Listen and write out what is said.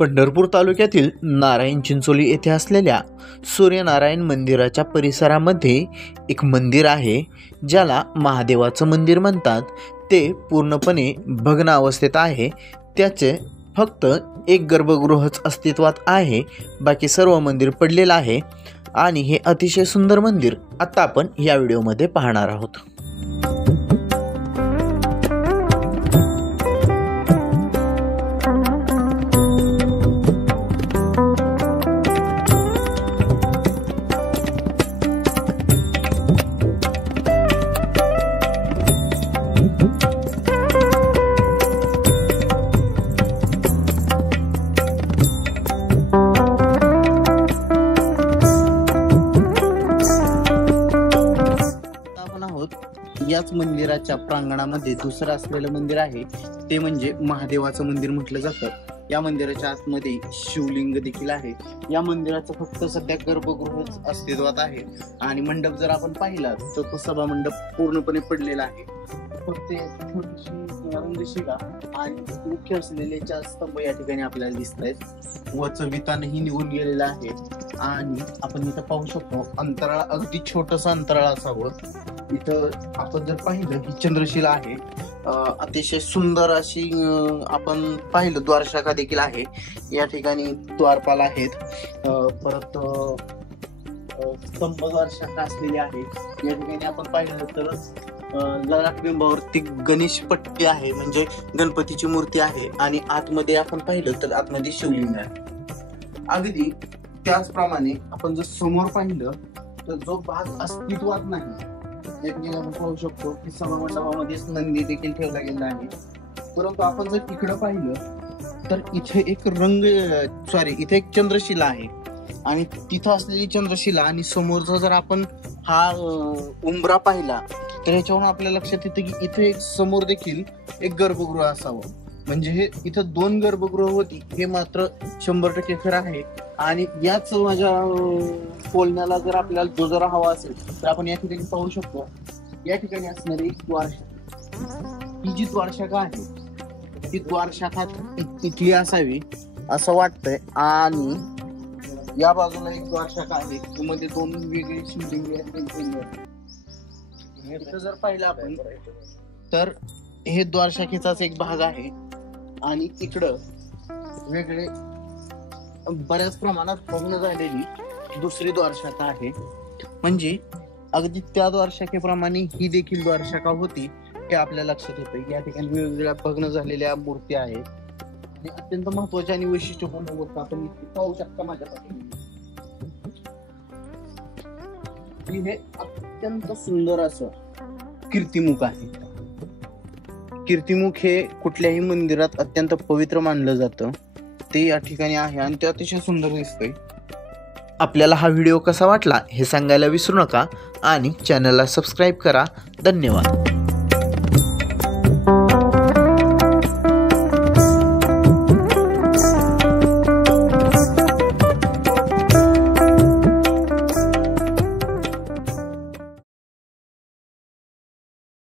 पंढरपूर तालुक्यातील नारायण चिंचोली येथे असलेल्या सूर्यनारायण मंदिराच्या परिसरामध्ये एक मंदिर आहे, ज्याला महादेवाचं मंदिर म्हणतात। ते पूर्णपणे भग्न अवस्थेत आहे। त्याचे फक्त एक गर्भगृहच अस्तित्वात आहे, बाकी सर्व मंदिर पडलेलं आहे। आणि हे अतिशय सुंदर मंदिर आता आपण या व्हिडिओमध्ये पाहणार आहोत। याच मंदिराच्या प्रांगणामध्ये दुसरं असलेलं मंदिर आहे, ते म्हणजे महादेवाचं मंदिर म्हटलं जातं। या मंदिराच्या आतमध्ये शिवलिंग देखील आहे। या मंदिराचं फक्त सध्या गर्भगृहच अस्तित्वात आहे आणि मंडप जर आपण पाहिला तर तो सभा मंडप पूर्णपणे पडलेला आहे। फक्त छोटीशी रंगशिला आणि मुख्य असलेले 4 स्तंभ या ठिकाणी आपल्याला दिसत आहेत व चवितानही निघून गेलेला आहे। आणि आपण इथं पाहू शकतो अंतराळ अगदी छोटस अंतराळ असावं। इथं आपण जर पाहिलं ही चंद्रशिला आहे, अतिशय सुंदर अशी आपण पाहिलं द्वारशाखा देखील आहे। या ठिकाणी द्वारपाल आहेत, परत स्तंभ द्वारशाखा असलेली आहे। या ठिकाणी आपण पाहिलं तर ललाट बिंबावरती गणेश पट्टी आहे, म्हणजे गणपतीची मूर्ती आहे। आणि आतमध्ये आपण पाहिलं तर आतमध्ये शिवलिंग आहे। अगदी त्याचप्रमाणे आपण जर समोर पाहिलं तर जो भाग अस्तित्वात नाही, आपण पाहू शकतो की सभामंडपामध्ये नंदी देखील ठेवला गेला आहे। परंतु आपण जर इकडं पाहिलं तर इथे इथे एक चंद्रशिला आहे आणि तिथं असलेली चंद्रशिला आणि समोरचा जर आपण हा उंबरा पाहिला तर ह्याच्यावरून आपल्या लक्षात येतं की इथे एक समोर देखील एक गर्भगृह असावं। म्हणजे हे इथं 2 गर्भगृह होती, हे मात्र 100% खरं आहे। आणि याच माझ्या बोलण्याला जर आपल्याला जो जरा हवा असेल तर आपण या ठिकाणी पाहू शकतो, या ठिकाणी असणारी एक द्वारशाखा, ही जी द्वारशाखा आहे ती द्वारशाखा इथली असावी असं वाटतंय। आणि या बाजूला एक द्वारशाखा आहे, त्यामध्ये 2 वेगळी शिवलिंगे आहेत। इथं जर पाहिलं आपण तर हे द्वारशाखेचाच एक भाग आहे आणि इकडं वेगळे बऱ्याच प्रमाणात भग्न झालेली दुसरी द्वारशाखा आहे। म्हणजे अगदी त्या द्वारशाखेप्रमाणे ही देखील द्वारशाखा होती हे आपल्या लक्षात येतं। या ठिकाणी वेगवेगळ्या भग्न झालेल्या मूर्ती आहेत आणि अत्यंत महत्वाच्या आणि वैशिष्ट्यपूर्ण गोष्ट आपण इथे पाहू शकता माझ्यासाठी, हे अत्यंत सुंदर असं कीर्तिमुख आहे। कीर्तिमुख हे कुठल्याही मंदिरात अत्यंत पवित्र मानलं जातं, ते या ठिकाणी आहे आणि ते अतिशय सुंदर दिसतंय। आपल्याला हा व्हिडिओ कसा वाटला हे सांगायला विसरू नका आणि चॅनलला सबस्क्राईब करा। धन्यवाद।